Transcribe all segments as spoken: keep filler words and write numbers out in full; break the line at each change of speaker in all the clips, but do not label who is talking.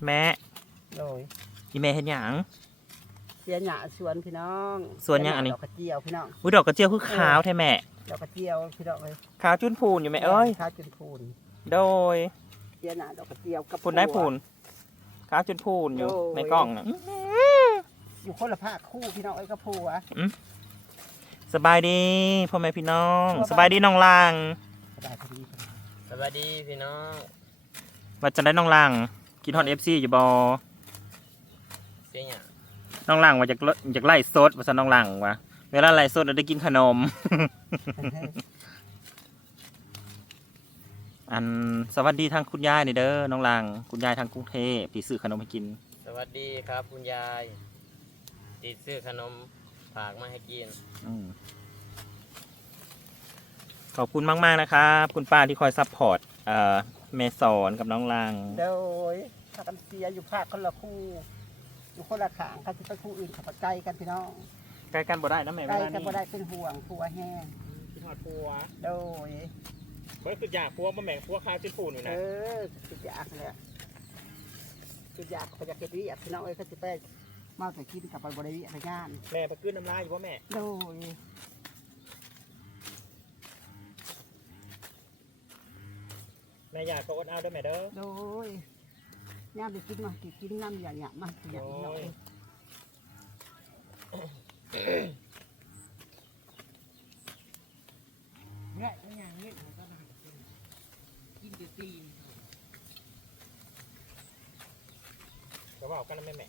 แม่
โดย
อีแม่เห็นหยัง
เสียหญ้าสวนพี่น้อง
สวนหยังอันนี้
ดอกกระเจียวพี่น้อง
อุ้ยดอกกระเจียวคือขาวแท้แม่
ดอกกระเจียวพี่น้องเลย
ขาวจุนพูนอยู่แม่เอ้ย
ขาวจุนพูน
โดย
เสียหญ้าดอกกระเจียวกับ
พูนได้พูนขาวจุนพูนอยู่ในกล้องนะ
อยู่คนละภาคคู่พี่น้องไอ้กระพูอ่ะ
สบายดีพ่อแม่พี่น้องสบายดีน้องลาง
สบายดี
สบายดีพี่น้อง
ว่าจะได้น้องลางกินฮอตเอฟซีอยู่บอ
เสียงอ่ะ
น้องลางว่าจะจะไล่สดว่าจะน้องลางวะเวลาไล่สดเราได้กินขนม อันสวัสดีทางคุณยายนี่เด้อน้องลางคุณยายทางกรุงเทพที่ซื้อขนมให้กิน
สวัสดีครับคุณยายติดซื้อขนมฝากมาให้กิน
ขอบคุณมากๆนะครับคุณป้าที่คอยซัพพอร์ตเอ่อเมสอนกับน้องลาง
โดยพากันเสียอยู่ภาคคนละคู่อยู่คนละขางกันที่ไปคู่อื่นขับใกล้กันพี่น้อง
ใกล้กันบ่ได้นะแม่
ใกล้กันบ่ได้เป็นห่วงผัวแห้ง
คิดฮอดผัว
โดย
เฮ้ยคืออยากผัวมาแม่งผัวข้าวจิ้นปูนอยู่นะ
เออคืออยากเลยคืออยากเขาอยากเก็บวิพี่น้องเอ้ยเขาจะไปมาแต่กินกับไปบริวิไปงาน
แม่ไปขึ้นน้ำลายอยู่ป่ะแม่
โดย
แม่อยากก็อดเอาด้วยแม่เด้อ
โดยย่าไปกินมากินกินน้ำอย่างเงี้ยมาเสียพี่น้องเนี่ยอย่างนี้มันก็กินตีน
ก็บอกกันนะแม่แม่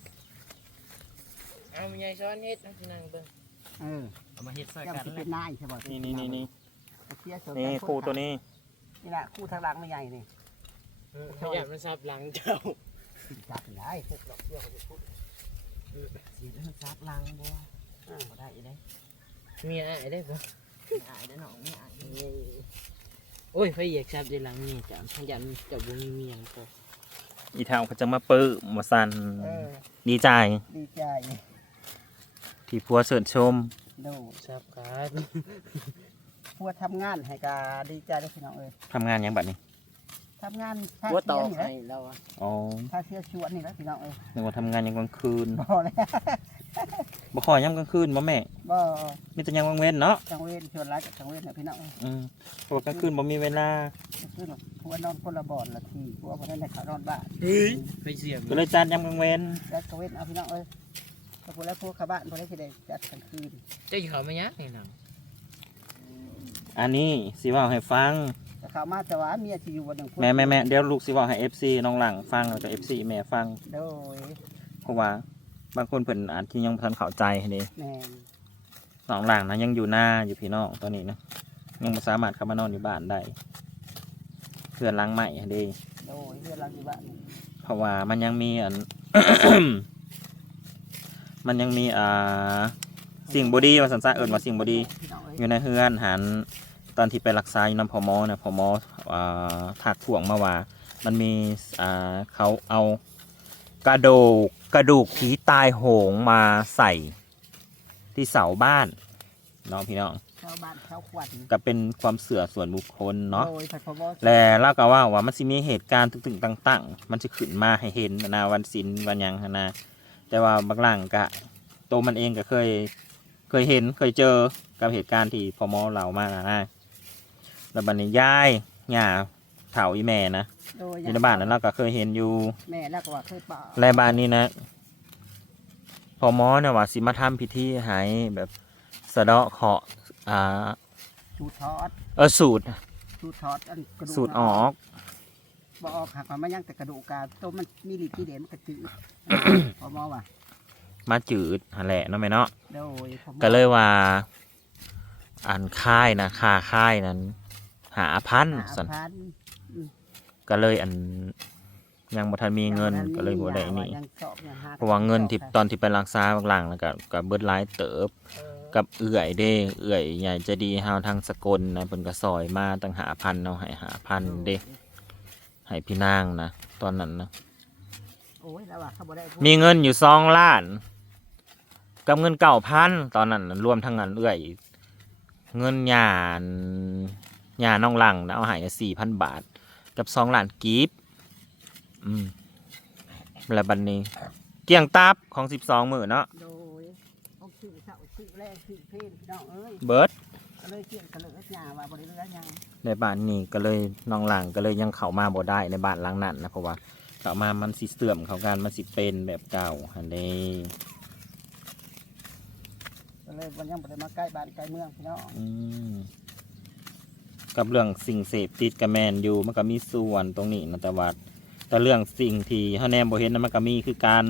เอามีไงช้อนเฮ็ดนะพี่นางเบิ้ง
เออ
เอามาเฮ็ดใส่กัน
เลยเป็นนายใช่ป่ะ
นี่นี่นี่นี่
นี่
คู่ตัวนี้
นี่แหละคู่ทางหลังไม่ใหญ่นี่
ขยับมันซับหลังเจ้า
ซับได้พวกดอกเบี้ยเขาจะพูด
เสียแล้วซับหลังบัวบ่ได้ได้มีอะไรได้บ่มีอะไรได้หนองมีอะไรโอ้ยไฟเหยียกซับได้หลังนี่จ้ะขยันเจ้าบุญมีอย่างก็
อีเท่าเขาจะมาปื้มมาสั่นดีใจ
ดีใจ
ที่ผัวเสริญชม
ดู
ซับครับ
ผัวทำงานให้กาดีใจได้พี่น้องเอ้ย
ทำงานยังบัดนี้
ทำงาน
ผัวต่อให้เราอ่ะ
อ๋อ
ถ้าเสียชวนนี่แล้วพี่น้องเอ้ย
นึกว่าทำงานยังกลางคืน
บ่เลย
บ่ขอยังกลางคืนบ่แม่
บ่
มีแต่ยังกลางเว้นเนาะ
กลางเว้นชวนร้ายกับกลางเว้นนะพี่น้อง
อืมเพราะว่ากลางคืนบ่มีเวลา
คือผัวนอนคนละบ่อนละทีผัวบ่ได้ในขานอนบ้าน
เฮ้ยไปเสีย
ก็เลยจัดยังกลางเว้น
จัดกลางเว้นเอาพี่น้องเอ้ยถ้าผัวแล้วผัวเข้าบ้านบ่ได้สิได้จัดกลางคืน
เจ้าอยู่เขามายักนี่น้อง
อันนี้สิเว้าให้ฟัง
ข่าวมาแต่ว่าเมียที่อยู่บนหนึ่ง
แม่แม่แม่เดี๋ยวลูกสิบอกให้ เอฟ ซี น้องหลังฟังแล้วก็ เอฟ ซี แม่ฟัง
โดย
เพราะว่าบางคนเพิ่นอาจจะยังบ่ทันเข้าใจนี่
แม่
น้องหลังนะยังอยู่หน้าอยู่พี่น้องตอนนี้นะยังบ่สามารถเข้ามานอนอยู่บ้านได้เพื่อนหลังใหม่เด้
โดยเพื่อนหลังอยู่บ้าน
เพราะว่ามันยังมีอัน มันยังมีอ่าสิ่งบ่ดีว่าซั่นซะเอิ้นว่าสิ่งบ่ดีอยู่ในเฮือนหันตอนที่ไปรักษาอยู่น้ำพมเนี่ยพมถักถ่วงมาว่ามันมีเขาเอากระดูกกระดูกผีตายโหงมาใส่ที่เสาบ้านน้องพี่น้อง
ชาวบ้านชาวขวัญ
ก็เป็นความเสื่อส่วนบุคคลเนาะแล้วเล่าก็ว่าว่ามันจะมีเหตุการณ์ตึงๆต่างๆมันจะขึ้นมาให้เห็นนะวันศิลวันยังนะแต่ว่าบางหลังก็ตัวมันเองก็เคยเคยเห็นเคยเจอกับเหตุการณ์ที่พมเล่ามานะแล้วบัดนี้ยายย่าเฒ่าอีแม่นะอยู่ในบ้านนั้นเราก็เคยเห็นอยู่
แม่แล้วก็ว่าเคยป่า
และบ้านนี้นะพอหมอเนี่ยว่าสิมาทำพิธีให้แบบสะเดาะเคราะห์อ่า
สูตรทอด
เออสูตร
สูตรทอดอันกระดูก
สูตรออก
บ่ออกหักมายังแต่กระดูกกาตัวมันมีลิที่เด่นมันกระจืดพอหมอว่า
มาจืดหั่นแหละเนาะแม่เนาะ
โดย
ก็เลยว่าอันค่ายนะค่าค่ายนั้นหาพันสันก็เลยอันยังบ่ทันมีเงินก็เลยบ่ได้นี่เพราะว่าเงินที่ตอนที่ไปรักษาบางหลังแล้วก็ก็เบิดหลายเติบกับเอื้อยเด้เอื้อยใหญ่จะดีเฮาทางสกลนะเพิ่นก็ซอยมาตั้งหาพันเนาะให้หาพันเด้ให้พี่นางนะตอนนั้นนะมีเงินอยู่สองล้านกับเงินเก้าพันตอนนั้นรวมทั้งนั้นเอื้อยเงินหยาหยาน้องหลังนะเอาหายสี่พันบาทกับสองล้านกีบอืมแล้วบัดนี้เกี่ยงตับของสิบสองมื้อเนาะ
โดยต้องซื้อเช้าซื้อแรกซื้อเพลนพี่น้องเอ้ย
เบิด
ก็เลยเกี่ยงกระเหลือหญ้าว่าบ่ได้เหลือหยัง
ในบ้านนี้ก็เลยน้องหลังก็เลยยังเข้ามาบ่ได้ในบ้านหลังนั้นนะเพราะว่าเข้ามามันสิเสื่อมเข้ากันมันสิเป็นแบบเก่าหั่นเด้
ก็เลยวันยังบ่ได้มาใกล้บ้านใกล้เมืองพี่น้อง
อืมกับเรื่องสิ่งเสพติดกับแมนอยู่มันก็มีส่วนตรงนี้นะแต่ว่าแต่เรื่องสิ่งที่เฮาแนมบ่เห็นนั้นมันก็มีคือการ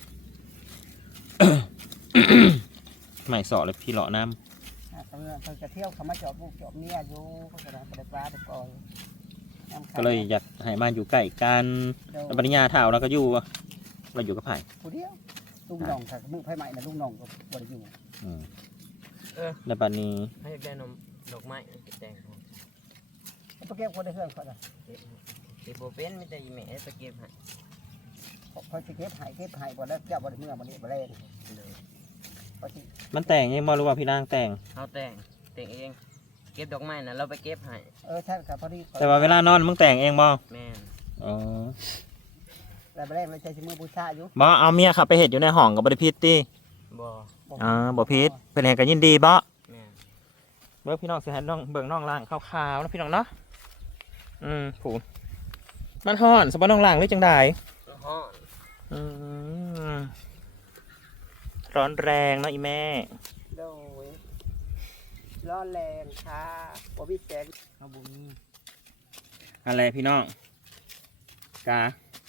ไม่สอเลยพี่เลาะน้ำ
อ่าก็เรื่องเพิ่นจะเที่ยวเขามาจอบลูกจอบเมียอยู่ก็จะได้บ่ได้ปลาได้ก่อนน้ำขัง
ก็เลยอยากให้มาอยู่ใกล้กันแล้วปริญญาเท่าเราก็อยู่เราอยู่กับไผ่
ผู้เดียวลุงน้องถ้ามือไผใหม่น่ะลุงน้องก็บ่ได้อยู่
อืม
เออ
แล้วบัดนี้
ให้อยากได้นมดอกไม้แต่ง
ไปเก็บคนได้เฮือนเขาน่ะ
เก็บเก็บโบเป็นไม่แต่อีแม่ไปเก็บให้
พอสิเก็บให้เก็บให้บ่แล้วเจ้าบ่ได้เมื่อบ่ได้บ่แลง
เลย
พอสิ
มันแต่งยังบ่รู้ว่าพี่นางแต่ง
เขาแต่งแต่งเอง เก็บดอกไม้นะเราไปเก็บให้
เออใช่ก็พอดี
แต่ว่าเวลานอนมึงแต่งเองบ่
แม่น
อ๋อ
แล้วบ่แลงเลยใช้สิมือบูชาอยู่
บ่เอาเมียขับไปเฮ็ดอยู่ในห้องก็บ่ได้ผิดติ
บ่
อ่าบ่ผิดเพิ่นเฮ็ดก็ยินดีบ่
แม่น
เบิ่งพี่น้องสิให้น้องเบิ่งน้องล่างขาวๆนะพี่น้องเนาะอืมผูนมันฮ้อนสบ่น้องล่างหรือจังได
ฮ้อน
อืมร้อนแรงเนาะอีแม่
โดยร้อนแรงค่ะบ่มีแสง
เขาบ่มี
อะไรพี่น้องกา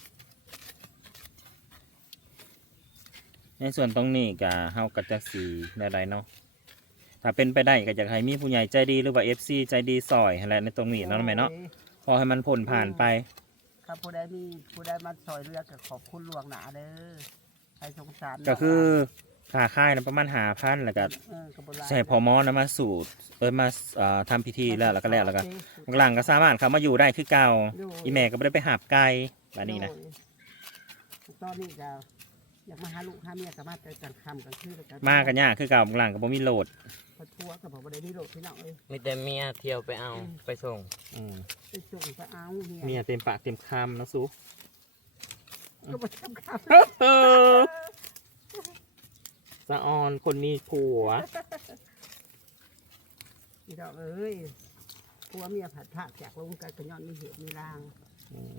ในส่วนตรงนี้กะเฮาก็จะสีได้ๆเนาะถ้าเป็นไปได้ก็อยากให้มีผู้ใหญ่ใจดีหรือว่า เอฟ ซี ใจดีซอยนั่นแหละในตรงนี้เนาะแม่เนาะพอให้มันพ้นผ่านไป
ครับผู้ใดมีผู้ใดมาซอยเรือก็ขอบคุณล่วงหน้าเด้อใครสงสาร
ก็คือค่าค่ายนะประมาณห้าพันแล้วก็
เออก็บ่หลาย
ใช่พอหมอนะมาสูตรเอิ้นมาเอ่อทำพิธีแล้วแล้วก็แล้วแล้วก็หลังก็สามารถเข้ามาอยู่ได้คือเก่าอีแม่ก็บ่ได้ไปหาบไกลแบบนี้นะ
โดยตอนนี้ก็อยากมาหาลูกหาเมียก็มาแต่กลางค่ำกลางคืนแล้ว
มากันยากคือเก่าหลังก็บ่มีโหลด
พอทัวร์ก็บอกบ่ได้มีโลกพี่น้องเอ้ย
มีแต่เมียเที่ยวไปเอาไปส่ง
อืม
ไปส่งไปเอาเมี
เมี
ย
ยเต็มปากเต็มคำนะสู
ก็บ่ทำครับ
สะออนคนมีผัว
พี่น้องเอ้ยผัวเมียผัดผักจากลงกันก็ย้อนมีเหตุมีราง
อืม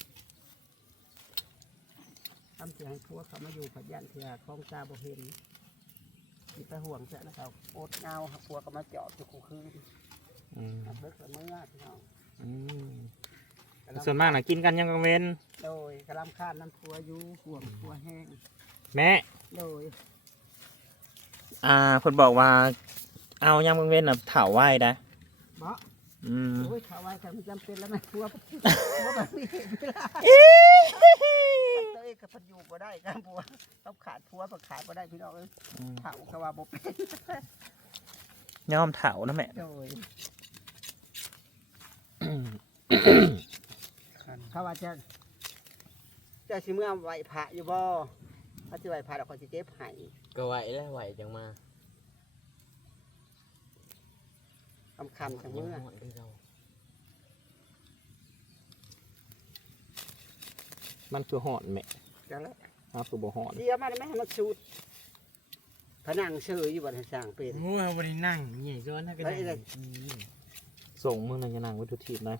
ทำเสียงผัวเขามาอยู่ผัดยันเถื่อคลองตาบ่เห็นมีไปห่วงเสียนะครับโอดเงาหักผัวก็มาเจาะอยู่คู่คืน
อืม
หักเลิกละเมื่อพี่น้อง
อืมส่วนมากนะกินกันยังกังเว้น
โดยกระลำข้านน้ำผัวอยู่ห่วงผัวแห้ง
แม่
โดย
อ่าเพิ่นบอกว่า เอายังกังเว้นน่ะเถาไหว้ได้
เนาะ
อืม
โอ้ยเขาไว้แต่มันจำเป็นแล้วไหมผัวผัวแบบนี้เวลาตัวเองกับพันอยู่ก็ได้กันผัวต้องขาดผัวต้องขาดก็ได้พี่น้องเอ้ยเผาก็ว่าบ่เป็น
ยอมเถานะแม่
โดยเขาว่าจะจะสิเมื่อไหวพระอยู่บ่เขาจะไหวพระเราก็จะเก็บให้
ก็ไหวแล้วไหวจังมา
คำคำจังเมื่อ
ฮ้อนคือเรา
มันคือหอนแม่
จังแล้ว
ครับคือบ่หอน
เดียวมาได้ไหมให้มันสูดพนังเชื่ออยู่บนสร้างเป็น
โอ้ยบ่ได้นั่งใหญ่ซ้อนถ้าก็ได้
ส่งมือหนอยจะนั่งวัตถุทีบหน่อย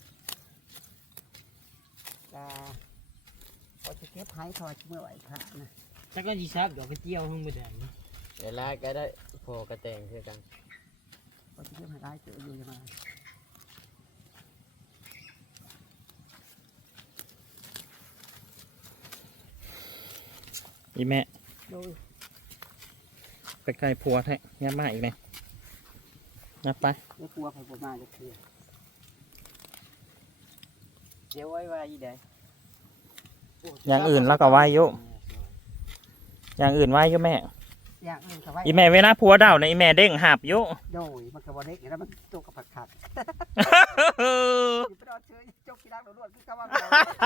ตาพอจะเก็บให้พอจะเมื่อไหวพระนะ
ถ้าก็สิซับดอกกระเจียวเพิ่งบ่ได้เวลาก็ได้พอกระแต่งคือกัน
พอจะเก็บให้ได้เจออยู่ยังไง
อีแม่
โดย
ไปใกล้ผัวแท้ยับมาอีกเลยนับไป
ไม่กลัวใครกลัวมาจะเคลียร์
เดี๋ยวไว้ไว้อีได้
อย่างอื่นแล้วก็ไหว้อยุอย่างอื่นไหว้อยุแม่
อย่างอื่นก็ไว้
อีแม่เวลาผัวเดาในะอีแม่เด้งหับอยุ
โดยมันก็บ่เด็กแล้วมันตัวกับผักขาดไปนอนเชยจกกีฬาโดดๆคือเขาว่า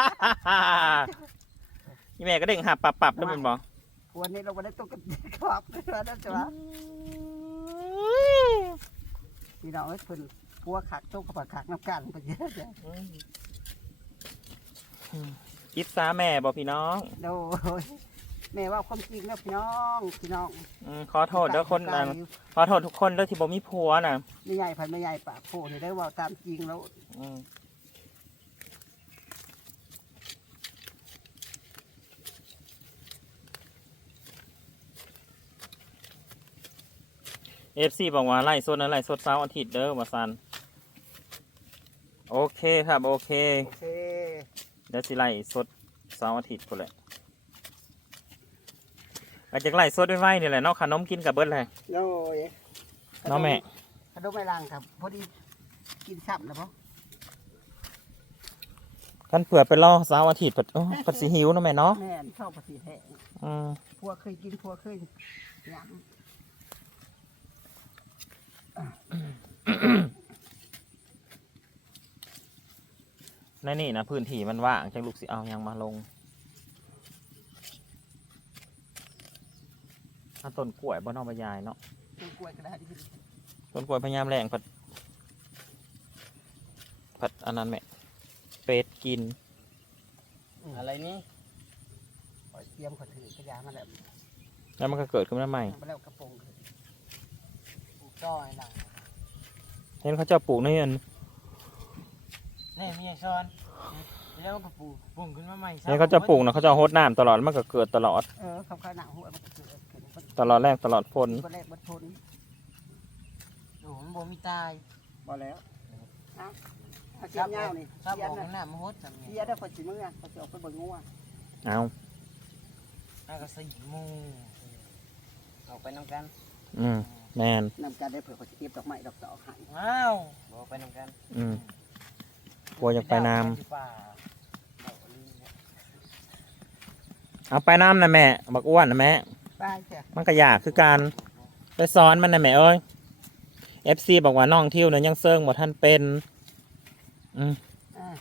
อีแม่ก็เด้งหับปับปับแล้วเป็นบ่
ควรนี้เราบ่ได้ตัวกับขอบเลยว่านั่นจะว่าพี่น้องเอ้ยเพิ่นพัวขักตัวกับผักขาดน้ำกันไปเยอะแยะ
อิจฉาแม่บ่พี่น้อง
โดยแม่ว่าความจริงนะพี่น้องพี่น้อง
อืมขอโทษเด้อคนอ่ะขอโทษทุกคนเด้อที่บ่มีผัวน่ะ
ไม่ใหญ่พันไม่ใหญ่ปากโผล่ได้ว่าตามจริงแล้ว
อืมเอฟซีบอกว่าไล่สดนะไล่สดเสาร์อาทิตย์เด้อว่าซันโอเคครับโอเค
โอเค
เดี๋ยวสิไล่สดเสาร์อาทิตย์พุ่นแหละอาจจะไล่สดไว้ๆนี่แหละเนาะขนมกินกับเบิดเลย
โดย
เนาะแม่
ขนมไม่ลังครับพอดีกินซ้ำนะพ่อ
กันเผื่อไปรอเสาร์อาทิตย์เปิดโอ้เปิดสิหิวเนาะแม่เนาะ
แม่นชอบภาษีแท้
อืม
พัวเคยกินพัวเคยย
ในนี่นะพื้นที่มันว่างจังลูกสิเอายังมาลงถ้าต้นกล้วยบ่เนอกใบยายเนาะ
ำเป็นกล้วยกระดาษที่
ต้นกล้วยพยายามแรงผัดผัดอันนั้นแม่เป็ดกิน
อะไรนี่
ปล่อยเตรียมขอถือกระยามาแล้ว
แล้วมันก็เกิดขึ้นมาใหม่
มาแล้วกระโปรงขึ้น
ปลูกต้อยหลัง
เห็นเขาเจะปลูกในอัน
นี่มีไอ้ซ้อนแล้วมันก็ปลูกปลูกขึ้นมาใหม่
เห็นเขาเจะปลูกนะเขาจะโฮดน้ำตลอดมันก็เกิดตลอด
เออเขาข้าวหนังหัวมันก็เกิดขึ้นมัน
ตลอดแรกตลอดฝน
ก็แรกบัดทน
โอ้มันบ่มีตาย
บ่แล้วเอ้าเอาเสียมยาวนี่
ครับ
เสีย
บ
ม
อก
นะ
หน้ามาโฮดจำ
เสี
เนี่ย
ยได้คนสิมือเขาจะเอาไปเบิ่งงัว
เอา
น่าก็ใส่หมูเอาไปน้ำกัน
อืมแมน
นำการได้เผื่อเขาจะเก็บดอกไม้ดอกตอกให้
ว้าวบอกไปน้ำกัน
อืมกลัวอยากไปน้
ป่า
ำเอาไปน้ำนะแม่บักอ้วนนะแม่
ไปจ้ะ
มันก็อยากคือการไปซ้อนมันนะแม่เอ้ย เอฟซีบอกว่าน้องทิวเนี่ยยังเซิงบ่ท่านเป็นอืม
อ่า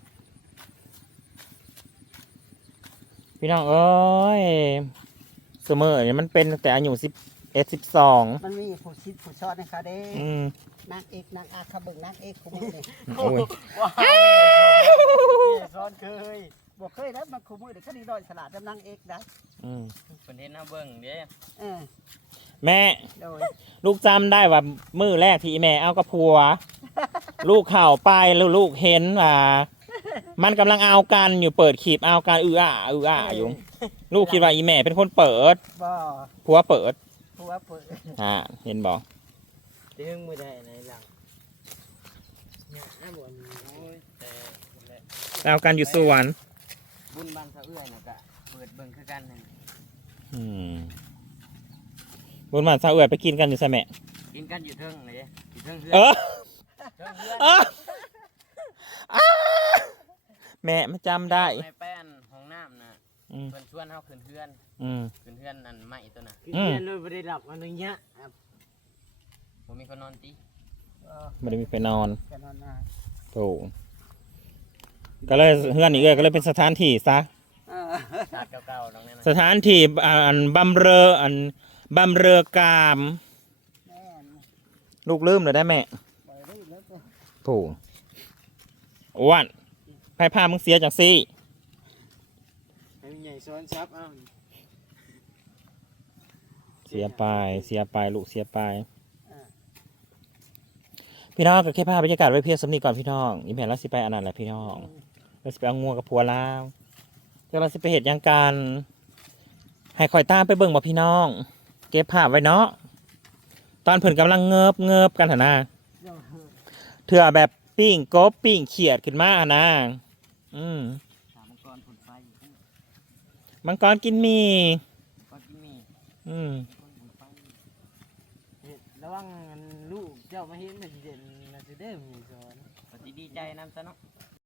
พี่น้องเอ้ยเสมอเนี่ยมันเป็นตั้งแต่อายุสิบเอ็ดสิบสอง
มันมีผู้ชิดผู้ชอดนะคะเด้
อืม
นางเอกนางอาเขาเบิ่งนางเอกของมึงนี่
โอ้ย
ว้าวซ้อนเคย
บอกเคยนะมันคู่มือเด็กก็ดีดอยฉลาดจำนางเอกนะ
อืม
เป็นเห็นหน้าเบิ่งเด้
เออ
แม่
โดย
ลูกจำได้ว่ามือแรกที่อีแม่เอากระพัว ลูกเข่าไปแล้วลูกเห็นว่ามันกำลังเอากันอยู่เปิดขีบเอากันอืออ่าอืออ่าอยู่ลูกคิดว่าอีแม่เป็นคนเปิด
บ่
ผัวเปิด
ผัวเปิด
อ่าเห็นบอก
เด้งมือได้ในหลังเนี่ยน้าบ่นโอ้ยแต่
เอากันอยู่สวน
บุญบานสะเอื้อยน่ะก็เปิดเบิ่งคือกันนั่น
อืมบนบ้านสาวเอือดไปกินกันอยู่ใช่ไหม
กินกันอยู่เทิงเลยอยู่เทิงเฮือน
เออ
เทิงเฮือน
เอออ้าแม่ไม่จำได้
ในแป้นห้องน้ำน่ะ
อืม
เพิ่นชวนเฮาขึ้นเฮือน
อืม
ขึ้นเฮือนนั่นไม้ตัวน่ะ
อืม
เฮือนเลยบ่ได้หลับอันนึงเนี้ยบ่มีคนนอนติ
เออ
ไม่ได้มีไปนอน
จะนอนนา
ถูกก็เลยเฮือนอีกเลยก็เลยเป็นสถานที่ซะ
เออ
ชาติเก่าๆตรงนั้นน่ะ
สถานที่อันบำเรออันบำเรอกาม
แม่น
ลูกลืมเลยได้แม่
บ่อยรีบแล้วจ้ะ
ถูกอ้วนไพ่พามึงเสียจากซี่
ให้ใหญ่ซ้อนซับอ้าว
เสียไปเสียไปลูกเสียไป พี่น้องก็แค่ภาพบรรยากาศไว้เพียงสำนีก่อนพี่น้องอีแม่เราสิไปอันนั้นแหละพี่น้องเราสิไปเอางัวกับผัวลาวเดี๋ยวเราสิไปเหตุยังกันให้คอยตามไปเบิ่งบ่พี่น้อง เก็บภาพไว้เนาะตอนเพิ่นกำลังเงิบเงิบกันหนนะ
เดี๋ยว
เถื่อแบบปิ้งกบปิ้งเขียดขึ้นมาหั่นนะอืม
ถามมังกรผลไฟ
มังกรกินหมี
ก็กินมี
อืม
คนผลไฟเฮ็ดระวังลูกเจ้ามาเห็นน่ะสิเด่นน่ะสิเด้อมีซ้อนก็สิดีใจนำซะเนาะ